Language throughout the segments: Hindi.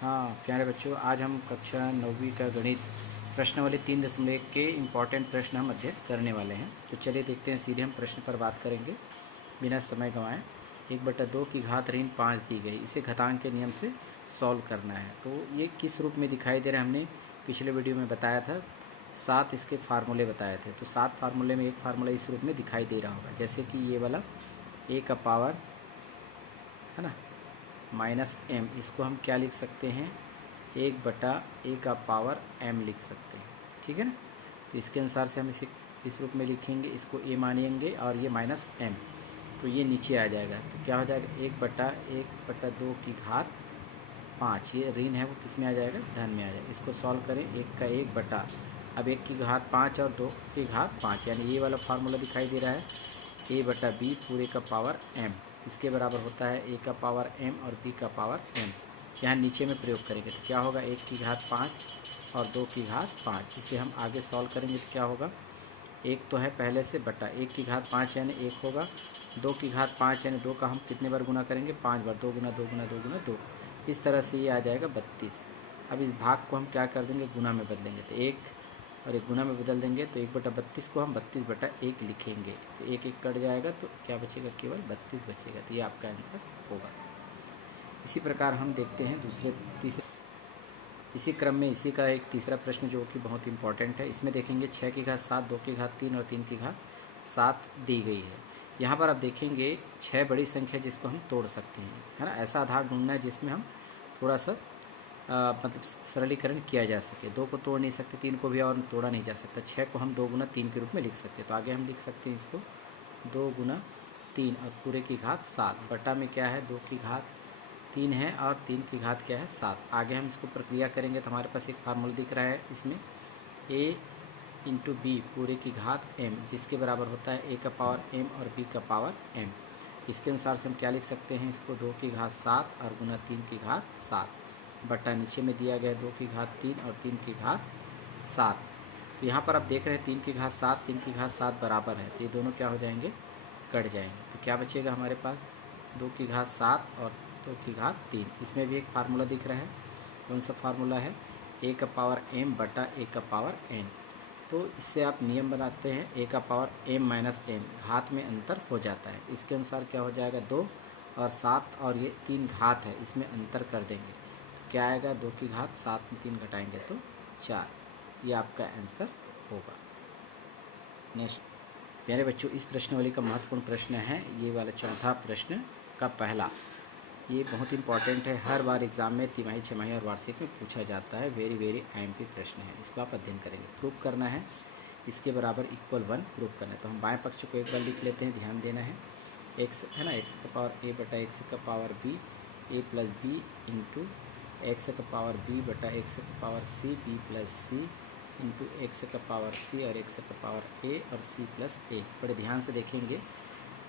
हाँ प्यारे बच्चों, आज हम कक्षा 9वीं का गणित प्रश्नावली 3.1 के इम्पॉर्टेंट प्रश्न हम अध्ययन करने वाले हैं। तो चलिए देखते हैं, सीधे हम प्रश्न पर बात करेंगे बिना समय गंवाए। 1/2 की घात ऋण 5 दी गई, इसे घातांक के नियम से सॉल्व करना है। तो ये किस रूप में दिखाई दे रहा है, हमने पिछले वीडियो में बताया था। 7 इसके फार्मूले बताए थे। तो 7 फार्मूले में एक फार्मूला इस रूप में दिखाई दे रहा होगा, जैसे कि ये वाला a का पावर है ना -m, इसको हम क्या लिख सकते हैं, 1/a का पावर m लिख सकते हैं। ठीक है ना। तो इसके अनुसार से हम इसे इस रूप में लिखेंगे, इसको a मानेंगे और ये -m, तो ये नीचे आ जाएगा। तो क्या हो जाएगा, 1/1/2 की घात 5, ये ऋण है वो किस में आ जाएगा, धन में आ जाएगा। इसको सॉल्व करें, 1 का 1 बटा, अब 1 की घात 5 और 2 की घात 5, यानी ये वाला फार्मूला दिखाई दे रहा है, a/b पूरे का पावर m, इसके बराबर होता है a का पावर m और b का पावर m। यहाँ नीचे में प्रयोग करेंगे तो क्या होगा, 1 की घात 5 और 2 की घात 5। इसे हम आगे सॉल्व करेंगे तो क्या होगा, एक तो है पहले से बटा, 1 की घात 5 यानी 1 होगा, 2 की घात 5 यानी 2 का हम कितने बार गुना करेंगे, 5 बार, 2 गुना 2 गुना 2 गुना 2। इस तरह से ये आ जाएगा 32। अब इस भाग को हम क्या कर देंगे, गुना में बदलेंगे। तो 1 और एक गुना में बदल देंगे, तो 1/32 को हम 32/1 लिखेंगे। तो 1 1 कट जाएगा, तो क्या बचेगा, केवल 32 बचेगा। तो ये आपका आंसर होगा। इसी प्रकार हम देखते हैं तीसरे इसी क्रम में इसी का एक तीसरा प्रश्न जो कि बहुत इंपॉर्टेंट है। इसमें देखेंगे 6 की घात 7, 2 की घात 3 और 3 की घात 7 दी गई है। यहाँ पर आप देखेंगे 6 बड़ी संख्या जिसको हम तोड़ सकते हैं, है ना। ऐसा आधार ढूंढना है जिसमें हम थोड़ा सा मतलब सरलीकरण किया जा सके। 2 को तोड़ नहीं सकते, 3 को भी और तोड़ा नहीं जा सकता, 6 को हम 2 गुना 3 के रूप में लिख सकते हैं। तो आगे हम लिख सकते हैं इसको 2 गुना 3 और पूरे की घात 7, बटा में क्या है, 2 की घात 3 है और 3 की घात क्या है, 7। आगे हम इसको प्रक्रिया करेंगे तो हमारे पास एक फार्मूला दिख रहा है इसमें, a इंटू बी पूरे की घात m, जिसके बराबर होता है a का पावर m और b का पावर m। इसके अनुसार से हम क्या लिख सकते हैं, इसको 2 की घात 7 और गुना 3 की घात 7, बटा नीचे में दिया गया 2 की घात 3 और 3 की घात 7। तो यहाँ पर आप देख रहे हैं 3 की घात 7 3 की घात 7 बराबर है, तो ये दोनों क्या हो जाएंगे, कट जाएंगे। तो क्या बचेगा हमारे पास, 2 की घात 7 और 2 की घात 3। इसमें भी एक फार्मूला दिख रहा है, कौन सा फार्मूला है, a का पावर m बटा a का पावर n। तो इससे आप नियम बनाते हैं, a का पावर m माइनस n, घात में अंतर हो जाता है। इसके अनुसार क्या हो जाएगा, 2 और 7 और ये 3 घात है, इसमें अंतर कर देंगे तो क्या आएगा, 2 की घात 7 में 3 घटाएंगे तो 4। ये आपका आंसर होगा। नेक्स्ट प्यारे बच्चों, इस प्रश्नावली का महत्वपूर्ण प्रश्न है ये वाला, चौथा प्रश्न का पहला। ये बहुत इंपॉर्टेंट है, हर बार एग्जाम में तिमाही, छमाही और वार्षिक में पूछा जाता है। वेरी वेरी IMP प्रश्न है, इसको आप अध्ययन करेंगे। प्रूफ करना है, इसके बराबर इक्वल 1 प्रूफ करना है। तो हम बाएं पक्ष को एक बार लिख लेते हैं, ध्यान देना है। x है ना, x का पावर a बटा x का power b, a plus B into X का पावर b बटा x का power c, b plus C into X का पावर c और x का पावर a और c प्लस a। बड़े ध्यान से देखेंगे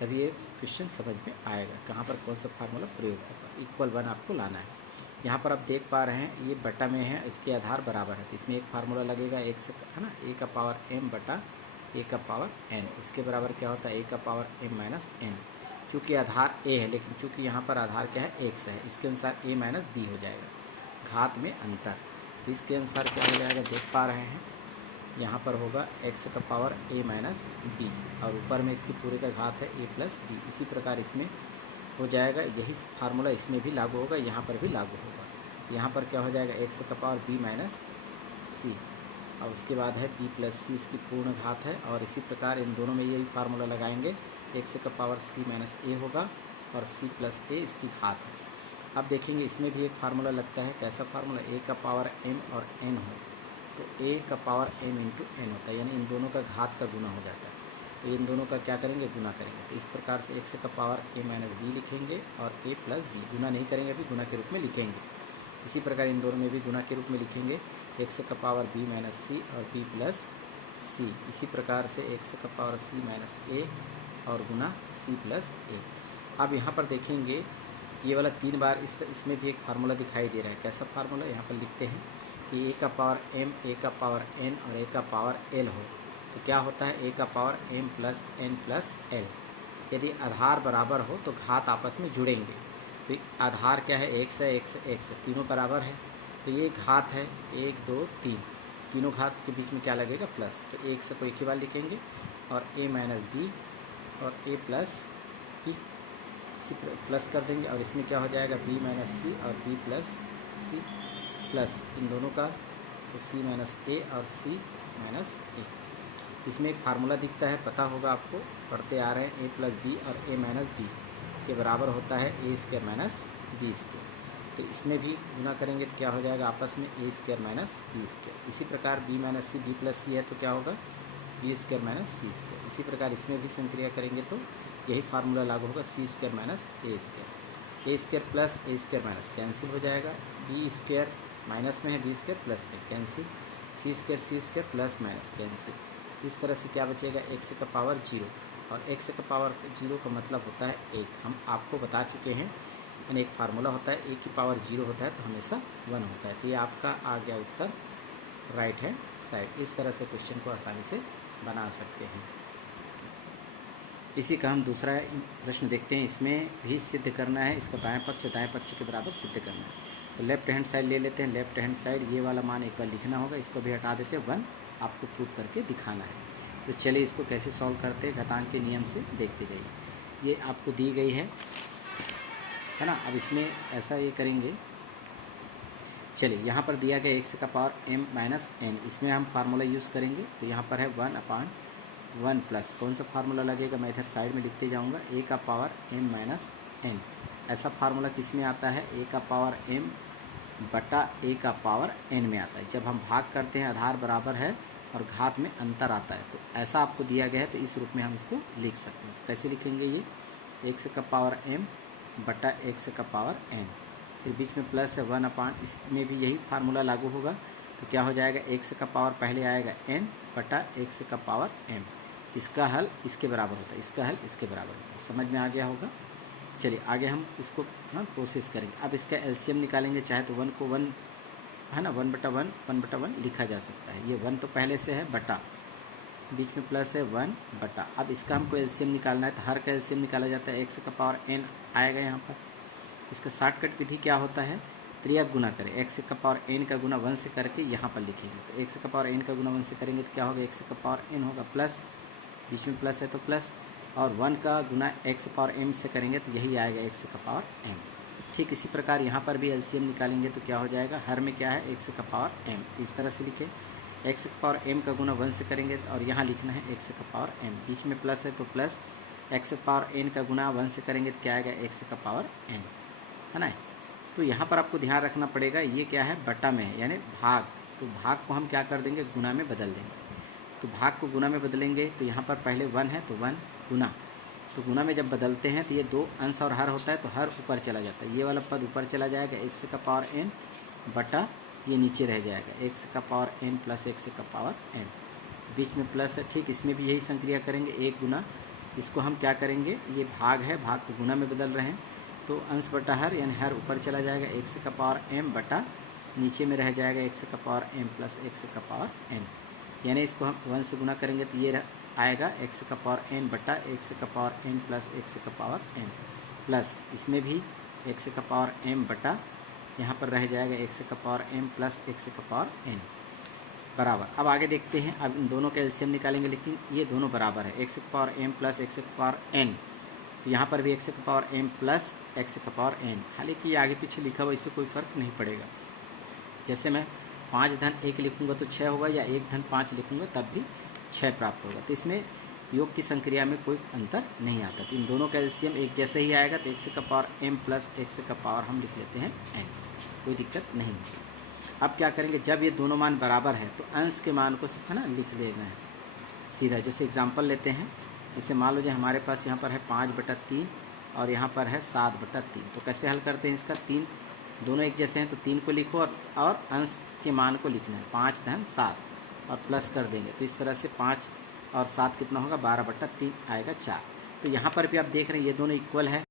तभी ये क्वेश्चन समझ में आएगा, कहाँ पर कौन सा फार्मूला प्रयोग होगा। इक्वल 1 आपको लाना है। यहाँ पर आप देख पा रहे हैं ये बटा में है, इसके आधार बराबर है, तो इसमें एक फार्मूला लगेगा x है ना, a का पावर m बटा a का पावर n। इसके बराबर क्या होता है, a का पावर m माइनस n। चूँकि आधार a है, लेकिन चूँकि यहाँ पर आधार क्या है, x है, इसके अनुसार a माइनस b हो जाएगा, घात में अंतर। तो इसके अनुसार क्या हो जाएगा, देख पा रहे हैं यहाँ पर होगा x का पावर a माइनस बी और ऊपर में इसकी पूरे का घात है a प्लस बी। इसी प्रकार इसमें हो जाएगा, यही फार्मूला इसमें भी लागू होगा, यहाँ पर भी लागू होगा। तो यहाँ पर क्या हो जाएगा, x का पावर b माइनस सी और उसके बाद है b प्लस सी, इसकी पूर्ण घात है। और इसी प्रकार इन दोनों में यही फार्मूला लगाएंगे, x का पावर c माइनस a होगा और c प्लस a इसकी घात है। अब देखेंगे इसमें भी एक फार्मूला लगता है, कैसा फार्मूला, a का पावर m और n हो तो a का पावर m इंटू n होता है, यानी इन दोनों का घात का गुना हो जाता है। तो इन दोनों का क्या करेंगे, गुना करेंगे। तो इस प्रकार से x का पावर a माइनस बी लिखेंगे और a प्लस बी, गुना नहीं करेंगे, अभी गुना के रूप में लिखेंगे। इसी प्रकार इन दोनों में भी गुना के रूप में लिखेंगे, x का पावर b माइनस सी और b प्लस सी। इसी प्रकार से x का पावर c माइनस a और गुना c प्लस a। अब यहाँ पर देखेंगे ये वाला 3 बार इसमें भी एक फार्मूला दिखाई दे रहा है, कैसा फार्मूला, यहाँ पर लिखते हैं कि a का पावर m, a का पावर n और a का पावर l हो तो क्या होता है, a का power m plus n plus l। यदि आधार बराबर हो तो घात आपस में जुड़ेंगे। तो आधार क्या है, x है, x है, x है, तीनों बराबर है। तो ये घात है 1 2 3, तीनों घात के बीच में क्या लगेगा, प्लस। तो x को एक ही बार लिखेंगे और a माइनस बी और a प्लस बी, इसी प्लस कर देंगे और इसमें क्या हो जाएगा, b माइनस सी और b प्लस सी, प्लस इन दोनों का तो c माइनस ए और c माइनस ए। इसमें एक फार्मूला दिखता है, पता होगा आपको, पढ़ते आ रहे हैं, a प्लस बी और a माइनस बी के बराबर होता है ए स्क्वायर माइनस बी स्क्वायर। तो इसमें भी गुना करेंगे तो क्या हो जाएगा आपस में, ए स्क्वायर माइनस बी स्क्वायर। इसी प्रकार बी माइनस सी, बी प्लस सी है तो क्या होगा, बी स्क्वायर माइनस सी स्क्वायर। इसी प्रकार इसमें भी संक्रिया करेंगे तो यही फार्मूला लागू होगा, सी स्क्वायर माइनस ए स्क्वायर। ए स्क्वायर प्लस ए स्क्वायर माइनस कैंसिल हो जाएगा, बी स्क्वायर माइनस में है, बी स्क्वायर प्लस में कैंसिल, सी स्क्वायर प्लस माइनस कैंसिल। इस तरह से क्या बचेगा, एक्स का पावर 0, और एक्स का पावर 0 का मतलब होता है 1। हम आपको बता चुके हैं, यानी एक फार्मूला होता है, ए की पावर 0 होता है तो हमेशा 1 होता है। तो ये आपका आ गया उत्तर राइट हैंड साइड। इस तरह से क्वेश्चन को आसानी से बना सकते हैं। इसी का हम दूसरा प्रश्न देखते हैं। इसमें भी सिद्ध करना है, इसका बाएं पक्ष के बराबर सिद्ध करना है। तो लेफ्ट हैंड साइड ले लेते हैं। लेफ्ट हैंड साइड ये वाला मान एक बार लिखना होगा, इसको भी हटा देते हैं, 1 आपको प्रूव करके दिखाना है। तो चलिए इसको कैसे सॉल्व करते हैं, घातांक के नियम से देखते जाइए। ये आपको दी गई है ना। अब इसमें ऐसा ये करेंगे, चलिए यहाँ पर दिया गया एक्स का पावर m माइनस एन, इसमें हम फार्मूला यूज़ करेंगे। तो यहाँ पर है 1/1 प्लस, कौन सा फार्मूला लगेगा, मैं इधर साइड में लिखते जाऊँगा, a का पावर m माइनस एन। ऐसा फार्मूला किस में आता है, a का पावर m बटा a का पावर n में आता है। जब हम भाग करते हैं आधार बराबर है और घात में अंतर आता है, तो ऐसा आपको दिया गया है, तो इस रूप में हम इसको लिख सकते हैं। कैसे लिखेंगे, ये एक्स का पावर m बटा एक्स का पावर n, फिर बीच में प्लस है 1/, इसमें भी यही फार्मूला लागू होगा। तो क्या हो जाएगा, एक्स का पावर पहले आएगा n बटा एक्स का पावर m, इसका हल इसके बराबर होता है, इसका हल इसके बराबर होता है। समझ में आ गया होगा। चलिए आगे हम इसको कोशिश करेंगे। अब इसका एलसीएम निकालेंगे, चाहे तो 1 को 1 है ना, 1/1 लिखा जा सकता है। ये 1 तो पहले से है, बटा बीच में प्लस है 1 बटा। अब इसका हमको एलसीएम निकालना है, तो हर का एलसीएम निकाला जाता है, एक्स का पावर n आएगा यहाँ पर। इसका शॉर्टकट विधि क्या होता है, त्रियक गुना करें, एक्स का पावर n का गुना 1 से करके यहाँ पर लिखेंगे। तो एक्स का पावर n का गुना 1 से करेंगे तो क्या होगा, एक्स का पावर n होगा, प्लस बीच में प्लस है तो प्लस, और 1 का गुना एक्स पावर m से करेंगे तो यही आएगा एक्स का पावर m। ठीक इसी प्रकार यहाँ पर भी एलसीएम निकालेंगे तो क्या हो जाएगा, हर में क्या है, एक्स का पावर m। इस तरह से लिखें, एक्स का पावर m का गुना 1 से करेंगे और यहाँ लिखना है एक्स का पावर m, बीच में प्लस है तो प्लस, एक्स का पावर n का गुना 1 से करेंगे तो क्या आएगा, एक्स का पावर n, है ना। तो यहाँ पर आपको ध्यान रखना पड़ेगा, ये क्या है, बटा में है, यानी भाग। तो भाग को हम क्या कर देंगे, गुना में बदल देंगे। तो भाग को गुना में बदलेंगे तो यहाँ पर पहले 1 है तो 1 गुना, तो गुना में जब बदलते हैं तो ये 2 अंश और हर होता है, तो हर ऊपर चला जाता है, ये वाला पद ऊपर चला जाएगा, एक्स का पावर n बटा ये नीचे रह जाएगा, एक्स का पावर n प्लस एक्स का पावर n, बीच में प्लस है। ठीक इसमें भी यही संक्रिया करेंगे, एक गुना, इसको हम क्या करेंगे, ये भाग है, भाग को गुना में बदल रहे हैं, तो अंश बटा हर, यानी हर ऊपर चला जाएगा, एक्स का पावर m बटा नीचे में रह जाएगा एक्स का पावर m प्लस एक्स का पावर n, यानी इसको हम 1 से गुना करेंगे तो ये आएगा एक्स का पावर n बटा एक्स का पावर n प्लस एक्स का पावर n, प्लस इसमें भी एक्स का पावर m बटा यहाँ पर रह जाएगा एक्स का पावर m प्लस एक्स का पावर n बराबर। अब आगे देखते हैं, अब इन दोनों का एलसीएम निकालेंगे, लेकिन ये दोनों बराबर है, एक्स का पावर m प्लस एक्स का पावर n, तो यहाँ पर भी एक्स का पावर m प्लस एक्स का पावर n, हालांकि ये आगे पीछे लिखा हुआ, इससे कोई फ़र्क नहीं पड़ेगा। जैसे मैं 5 धन 1 लिखूँगा तो 6 होगा, या 1 धन 5 लिखूँगा तब भी 6 प्राप्त होगा। तो इसमें योग की संक्रिया में कोई अंतर नहीं आता। तो इन दोनों का एलसीएम एक जैसे ही आएगा, तो एक्स का पावर m प्लस एक्स का पावर हम लिख लेते हैं n, कोई दिक्कत नहीं है। अब क्या करेंगे, जब ये दोनों मान बराबर है तो अंश के मान को है ना लिख लेना है सीधा। जैसे एग्जांपल लेते हैं, जैसे मान लीजिए हमारे पास यहाँ पर है 5/3 और यहाँ पर है 7/3, तो कैसे हल करते हैं इसका, 3 दोनों एक जैसे हैं तो 3 को लिखो और अंश के मान को लिखना है, 5 धन 7 और प्लस कर देंगे, तो इस तरह से 5 और 7 कितना होगा, 12/3 आएगा 4। तो यहाँ पर भी आप देख रहे हैं ये दोनों इक्वल है।